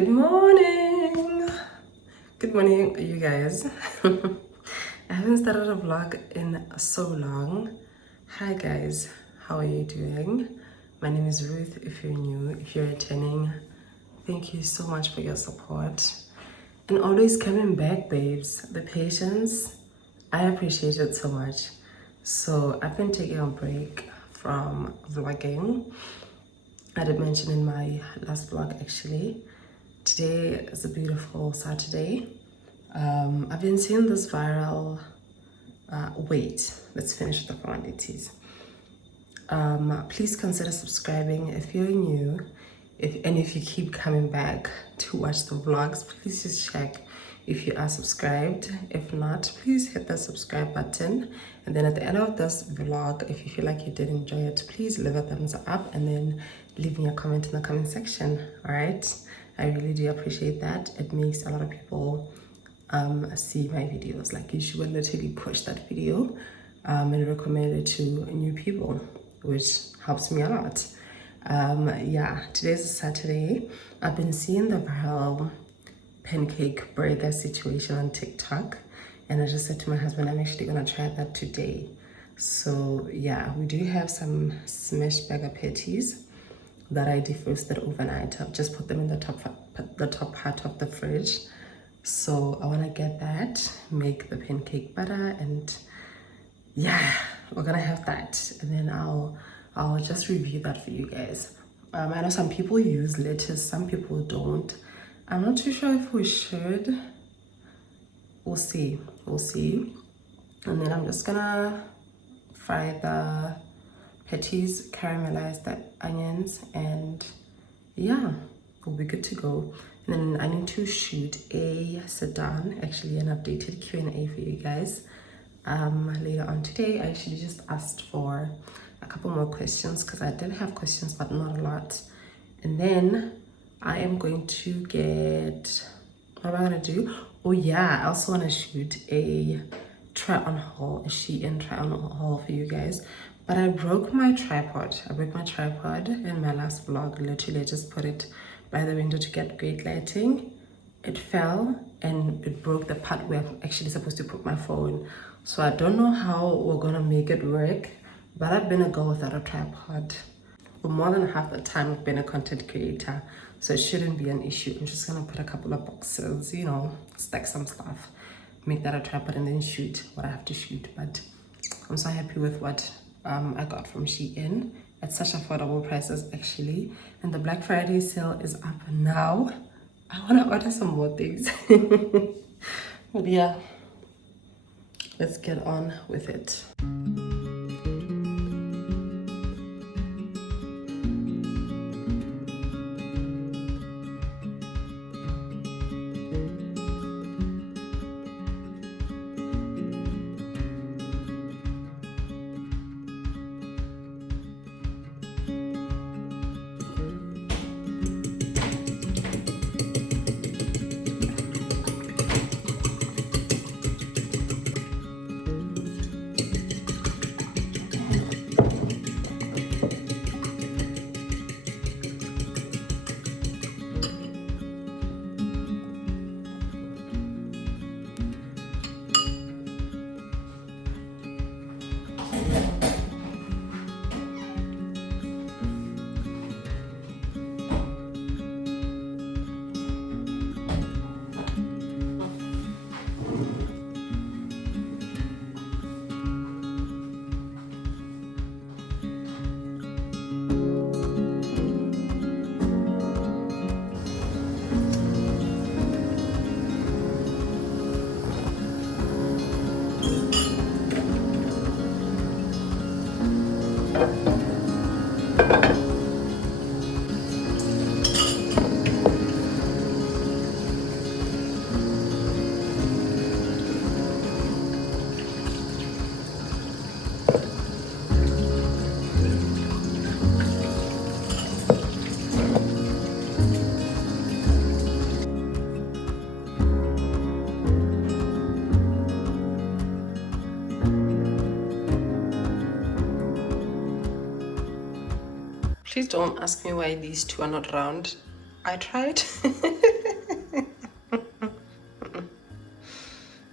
Good morning. Good morning, you guys. I haven't started a vlog in so long. Hi guys, how are you doing? My name is Ruth. If you're new, if you're returning, thank you so much for your support and always coming back, babes. The patience, I appreciate it so much. So I've been taking a break from vlogging. I did mention in my last vlog actually. Today is a beautiful Saturday. I've been seeing this viral, wait, let's finish the formalities. Please consider subscribing if you're new. If you keep coming back to watch the vlogs, please just check if you are subscribed. If not, please hit the subscribe button. And then at the end of this vlog, if you feel like you did enjoy it, please leave a thumbs up and then leave me a comment in the comment section. All right, I really do appreciate that. It makes a lot of people see my videos. Like, you should literally push that video and recommend it to new people, which helps me a lot. Yeah, today's a Saturday. I've been seeing the viral pancake burger situation on TikTok, and I just said to my husband, I'm actually gonna try that today. So yeah, we do have some smashed burger patties that I defrosted overnight. I've just put them in the top part of the fridge. So I want to get that, make the pancake butter, and yeah, we're gonna have that, and then I'll just review that for you guys. I know some people use lettuce, some people don't. I'm not too sure if we should. We'll see. And then I'm just gonna fry the patties, caramelize the onions, and yeah, we'll be good to go. And then I need to shoot a sit-down, actually an updated Q&A for you guys later on today. I actually just asked for a couple more questions because I did have questions, but not a lot. And then I am going to get, what am I gonna do? Oh yeah, I also want to shoot a try-on haul, a Shein try-on haul for you guys. But I broke my tripod. In my last vlog. Literally, I just put it by the window to get great lighting. It fell and it broke the part where I'm actually supposed to put my phone. So I don't know how we're gonna make it work, but I've been a girl without a tripod for more than half the time I've been a content creator, so it shouldn't be an issue. I'm just gonna put a couple of boxes, you know, stack some stuff, make that a tripod, and then shoot what I have to shoot. But I'm so happy with what I got from Shein at such affordable prices actually, and the Black Friday sale is up now. I want to order some more things. But yeah, let's get on with it. Please don't ask me why these two are not round. I tried.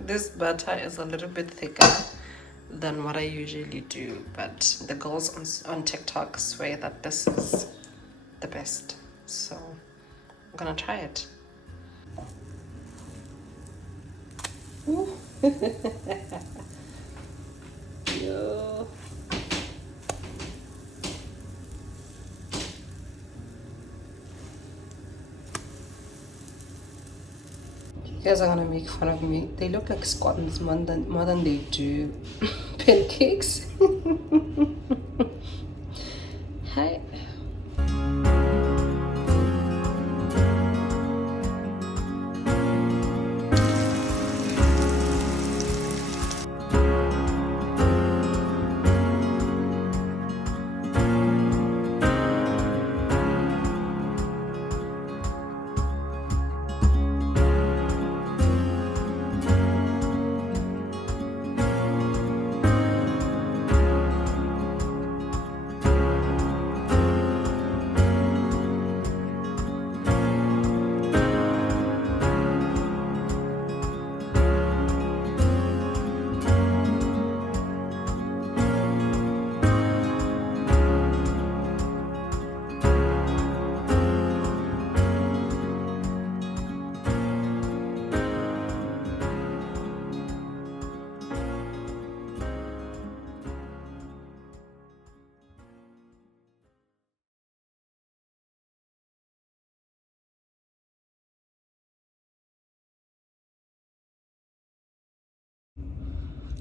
This butter is a little bit thicker than what I usually do, but the girls on TikTok swear that this is the best. So I'm gonna try it. Ooh. Yo. You guys are gonna make fun of me. They look like scones more than they do pancakes. Hi.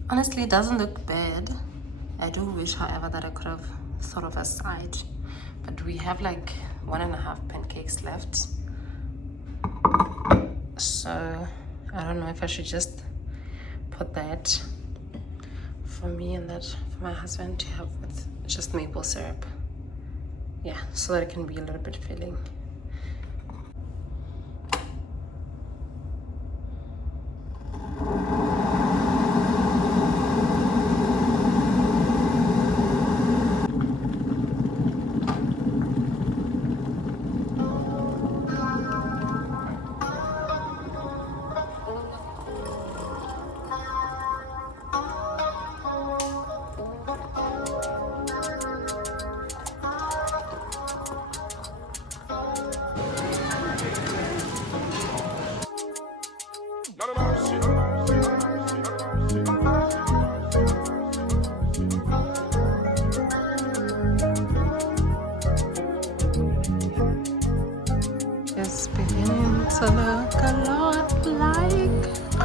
Honestly, it doesn't look bad. I do wish, however, that I could have thought of a side. But we have like 1.5 pancakes left. So I don't know if I should just put that for me and that for my husband to have with just maple syrup. Yeah, so that it can be a little bit filling. It's beginning to look a lot like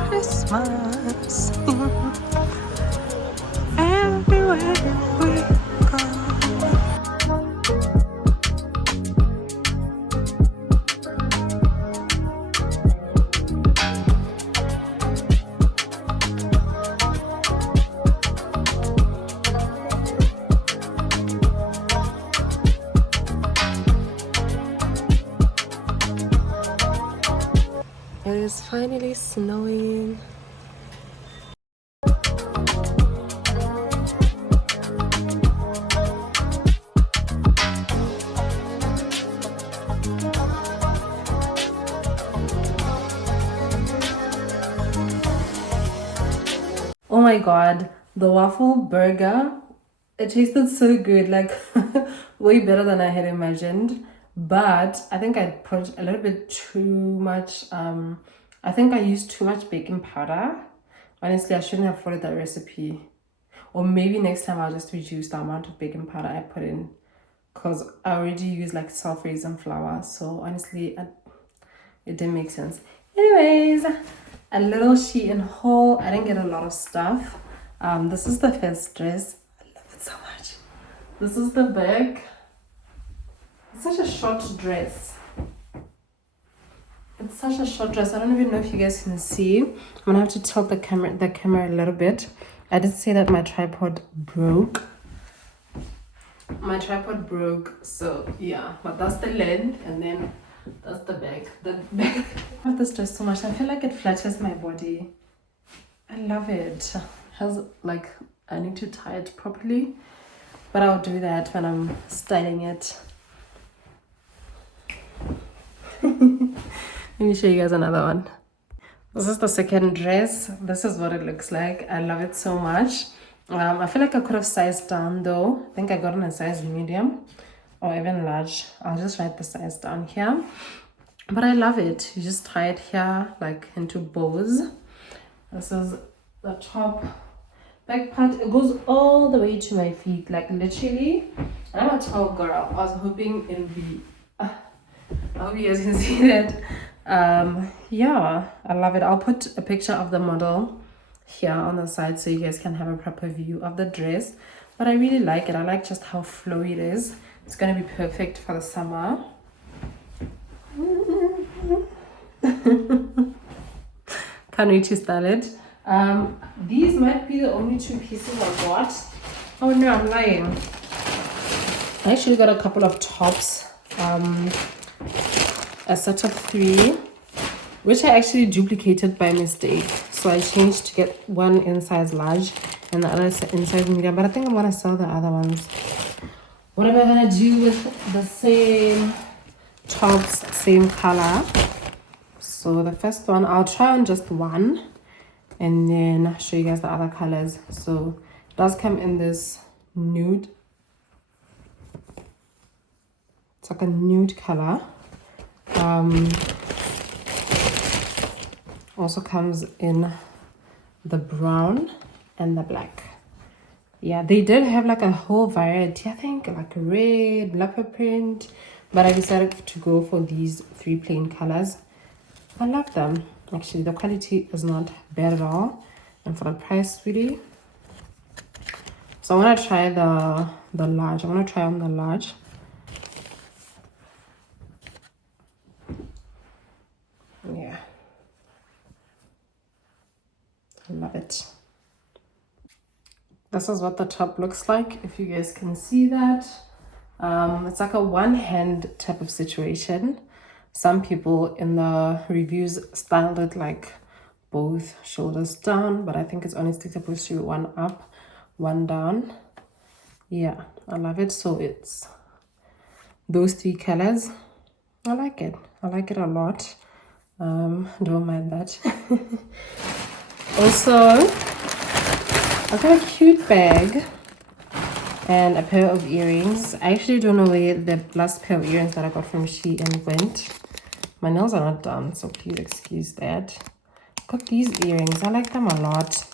Christmas. Everywhere we go. It is finally snowing. Oh my god, the waffle burger, it tasted so good, like way better than I had imagined. But I think I put a little bit too much, I think I used too much baking powder. Honestly, I shouldn't have followed that recipe. Or maybe next time I'll just reduce the amount of baking powder I put in, because I already use like self-raising flour. So honestly, it didn't make sense. Anyways, a little Shein haul. I didn't get a lot of stuff. This is the first dress. I love it so much. This is the back. It's such a short dress. It's such a short dress. I don't even know if you guys can see. I'm gonna have to tilt the camera a little bit. I did say that my tripod broke. So yeah, but that's the length, and then that's the back. The back. I love this dress so much. I feel like it flatters my body. I love it. It has like, I need to tie it properly, but I'll do that when I'm styling it. Let me show you guys another one. This is the second dress. This is what it looks like. I love it so much. I feel like I could have sized down though. I think I got in a size medium or even large. I'll just write the size down here. But I love it. You just tie it here like into bows. This is the top back part. It goes all the way to my feet, like literally. I'm a tall girl. I was hoping in the I hope you guys can see that. Yeah, I love it. I'll put a picture of the model here on the side so you guys can have a proper view of the dress. But I really like it. I like just how flowy it is. It's gonna be perfect for the summer. Can't wait to style it. These might be the only two pieces I bought. Oh no, I'm lying. I actually got a couple of tops. A set of 3, which I actually duplicated by mistake. So I changed to get one in size large and the other in size medium. But I think I'm gonna sell the other ones. What am I gonna do with the same tops, same color? So the first one, I'll try on just one and then show you guys the other colors. So it does come in this nude. It's like a nude color. Also comes in the brown and the black. Yeah, they did have like a whole variety, I think, like red, leopard print, but I decided to go for these 3 plain colors. I love them. Actually, the quality is not bad at all, and for the price, really. So I want to try the large. I want to try on the large. Yeah, I love it. This is what the top looks like, if you guys can see that. It's like a one-hand type of situation. Some people in the reviews styled it like both shoulders down, but I think it's honestly supposed to be one up, one down. Yeah, I love it. So it's those 3 colors. I like it. I like it a lot. Don't mind that. Also, I got a cute bag and a pair of earrings. I actually don't know where the last pair of earrings that I got from Shein went. My nails are not done, so please excuse that. Got these earrings. I like them a lot.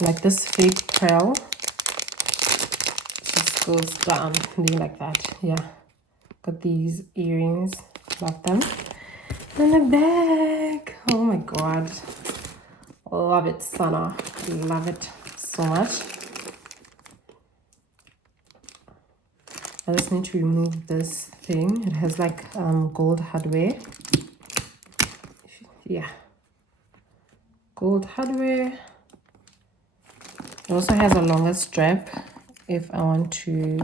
Like this fake pearl. Just goes down really like that. Yeah. Got these earrings. Love them. And the bag. Oh my god. Love it, Sana. Love it so much. I just need to remove this thing. It has like gold hardware. Yeah. Gold hardware. It also has a longer strap if I want to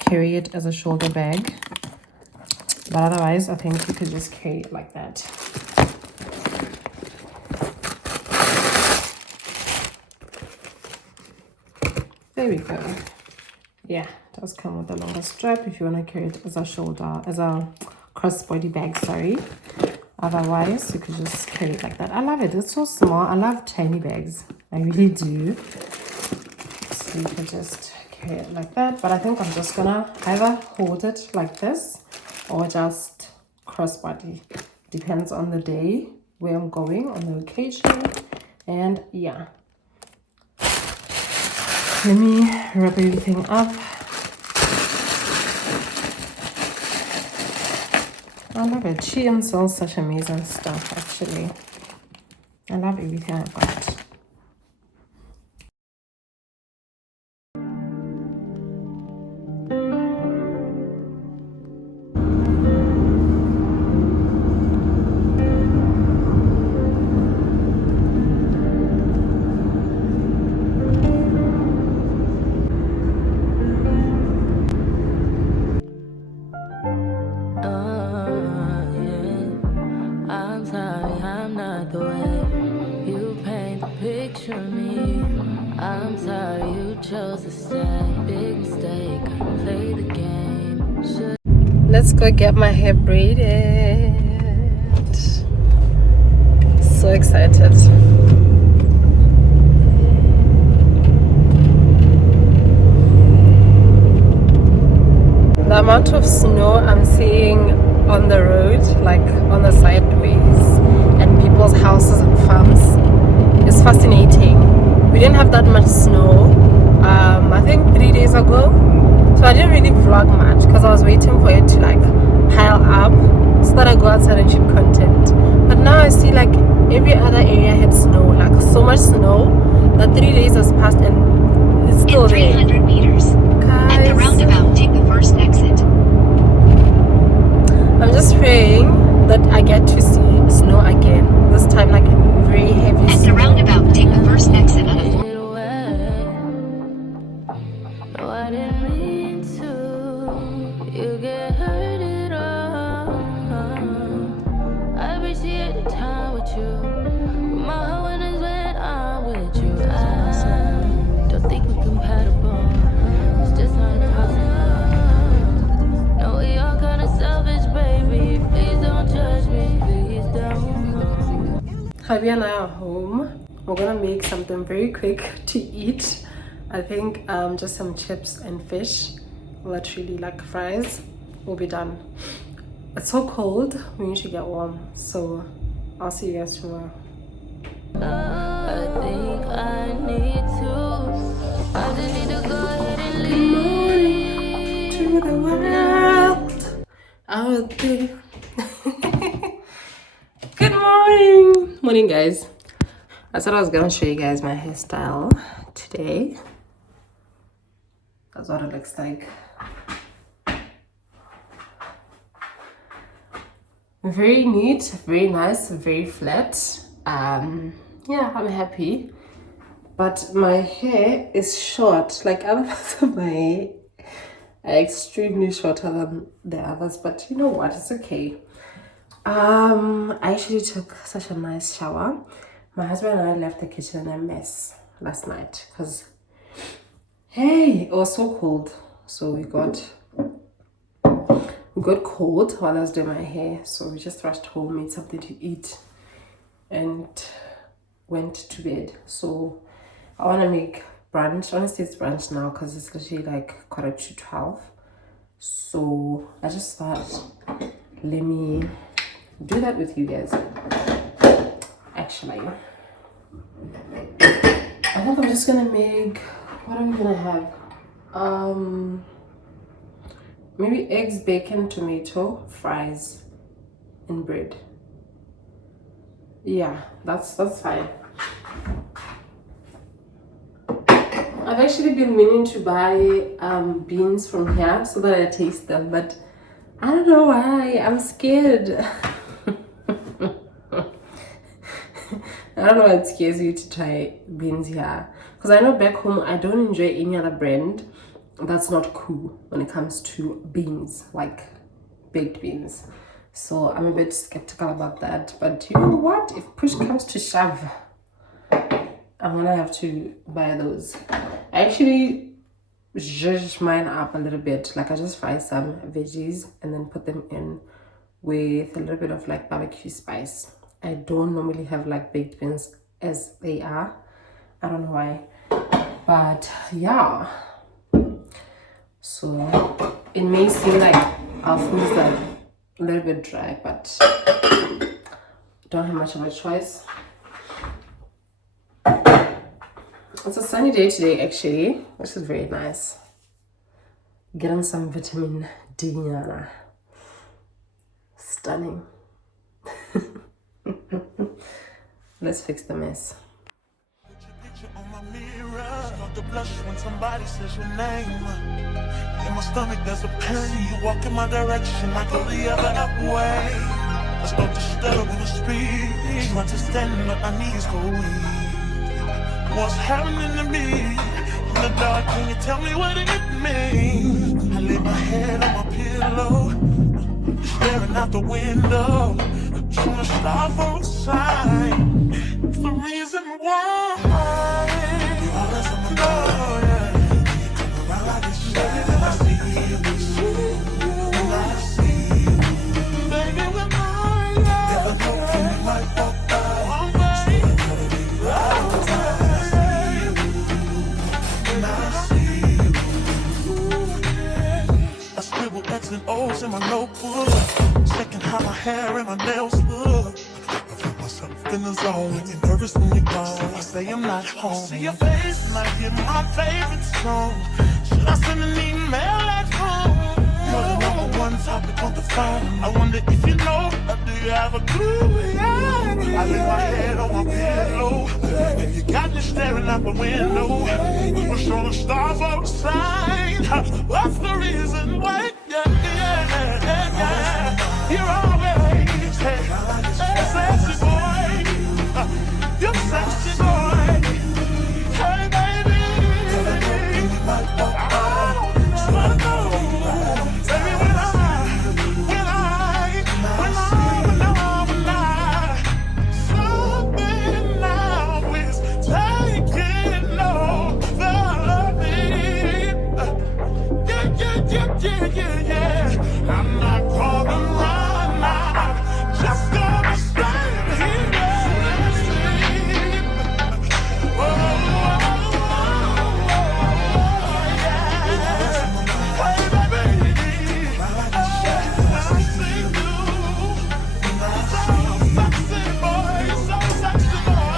carry it as a shoulder bag. But otherwise, I think you could just carry it like that. There we go. Yeah, it does come with a longer strap if you want to carry it as a shoulder, as a crossbody bag, sorry. Otherwise, you could just carry it like that. I love it. It's so small. I love tiny bags. I really do. So you can just carry it like that. But I think I'm just gonna either hold it like this or just crossbody. Depends on the day, where I'm going, on the occasion. And yeah. Let me wrap everything up. I love it. Shein sells such amazing stuff, actually. I love everything I got. Let's go get my hair braided. So excited. The amount of snow I'm seeing on the road, like on the sideways, and people's houses and farms is fascinating. We didn't have that much snow, I think 3 days ago. So I didn't really vlog much because I was waiting for it to like pile up so that I go outside and shoot content. But now I see like every other area had snow, like so much snow that 3 days has passed and it's still there. 300 meters. Guys, at the roundabout, take the first exit. I'm just praying that I get to see snow again. This time like very heavy At snow. the roundabout, take the first exit on a No, I didn't mean to. You get hurt at all. I appreciate the time with you. My heart is when I'm with you. I don't think we're compatible. It's just not possible. No, we all kind of selfish, baby. Please don't judge me. Please don't. Javi and I are home. We're gonna make something very quick to eat. I think just some chips and fish, literally like fries, will be done. It's so cold, we need to get warm. So I'll see you guys tomorrow. I think I need to. I just need to go ahead and Good morning to the world out there. Good morning. Morning, guys. I said I was gonna show you guys my hairstyle today. That's what it looks like. Very neat, very nice, very flat. Yeah, I'm happy. But my hair is short. Like other parts of my hair are extremely shorter than the others. But you know what? It's okay. I actually took such a nice shower. My husband and I left the kitchen in a mess last night because hey, it was so cold. So we got cold while I was doing my hair. So we just rushed home, made something to eat, and went to bed. So I want to make brunch. Honestly, it's brunch now because it's literally like 11:45. So I just thought, let me do that with you guys. Actually, I think I'm just gonna make, what are we gonna have? Maybe eggs, bacon, tomato, fries, and bread. Yeah, that's fine. I've actually been meaning to buy beans from here so that I taste them, but I don't know why. I'm scared. I don't know what scares you to try beans here, because I know back home I don't enjoy any other brand that's not cool when it comes to beans, like baked beans. So I'm a bit skeptical about that, but you know what, if push comes to shove, I'm gonna have to buy those. I actually zhuzh mine up a little bit, like I just fry some veggies and then put them in with a little bit of like barbecue spice. I don't normally have like baked beans as they are. I don't know why, but yeah. So it may seem like our food is like a little bit dry, but don't have much of a choice. It's a sunny day today actually, which is very nice. Getting some vitamin D, Yana. Stunning. Let's fix the mess. On my mirror, start to blush when somebody says your name. In my stomach there's a pain. You walk in my direction, I go the other way. I start to stutter when I speak. Trying to stand but my knees go weak. What's happening to me? In the dark, can you tell me what it means? I lay my head on my pillow, staring out the window, trying to stop for a sign. It's the reason why you always on my mind. Yeah. You come around like it's shit. And I see you, and I see my notebook, checking how my hair and my nails look. I feel myself in the zone, get nervous when you go. I say I'm not home. See your face and I hear my favorite song. Should I send an email at home? You're the number one topic on the phone. I wonder if you know, or do you have a clue? Yeah. I lay my head on my pillow, and you got me staring out the window. We're showing stars outside. What's the reason why? You're always sexy boy. You're sexy boy. Hey baby, I don't know. Baby, when something now is taking over me. Yeah. I'm not gonna run out, just gonna stand here and see. Hey baby, I see you. So sexy boy, so sexy boy.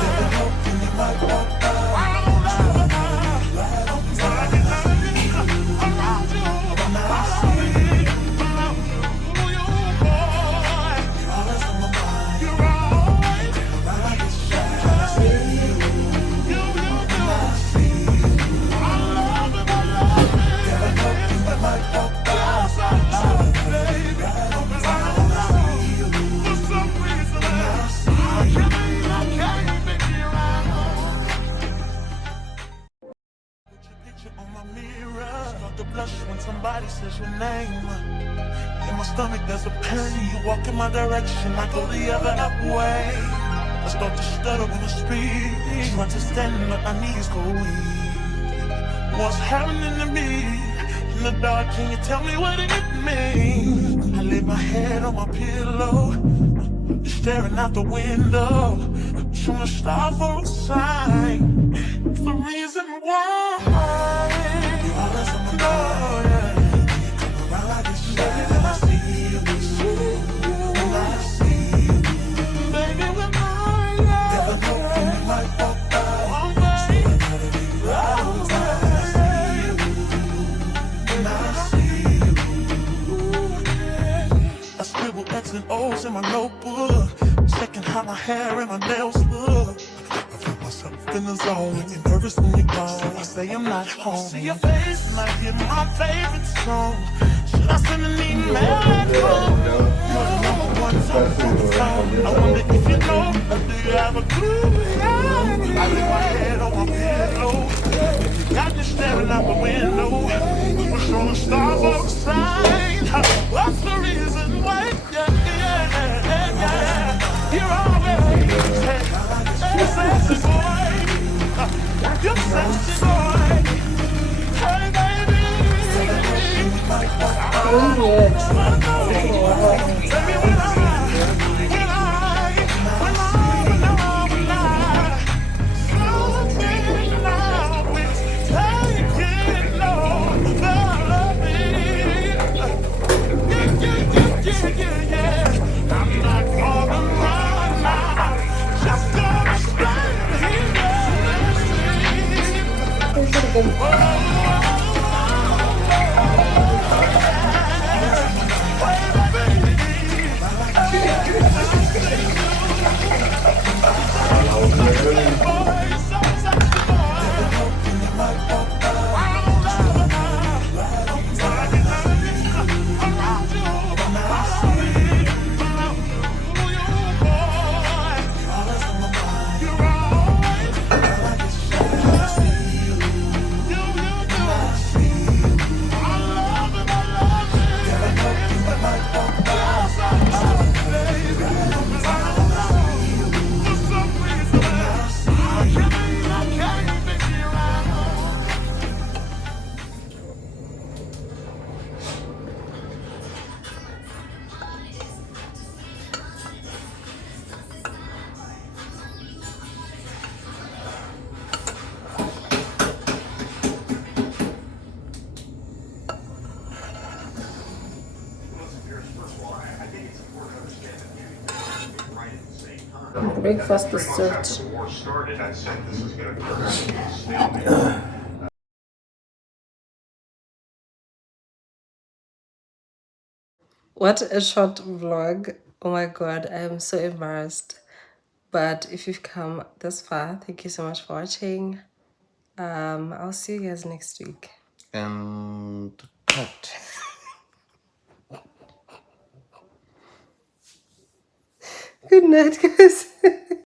When somebody says your name, in my stomach there's a pain. You walk in my direction, I go the other way. I start to stutter when I speak, trying to stand but my knees go weak. What's happening to me in the dark? Can you tell me what it means? I lay my head on my pillow, staring out the window, trying to stop for a sign. It's the reason why. Oh, yeah. Come around like it's baby, when I see you, when I see you, baby, when I never know when you might walk by. So I gotta be right on time. When I see you, when I see you, I scribble X's and O's in my notebook, checking how my hair and my nails look. In the zone, get nervous when you go. I say I'm not home. See your face and I hear my favorite song. Should I send an email at home? You're the number one topic on the phone. I wonder if you know, or do you have a clue? I lay my head on my pillow, you got me staring out the window. We're showing stars outside. What's the reason why? You're always sexy boy. You're sexy boy. Hey baby, something now is taking over. Breakfast is served. What a short vlog. Oh my god, I am so embarrassed. But if you've come this far, thank you so much for watching. I'll see you guys next week. And cut. Good night, guys.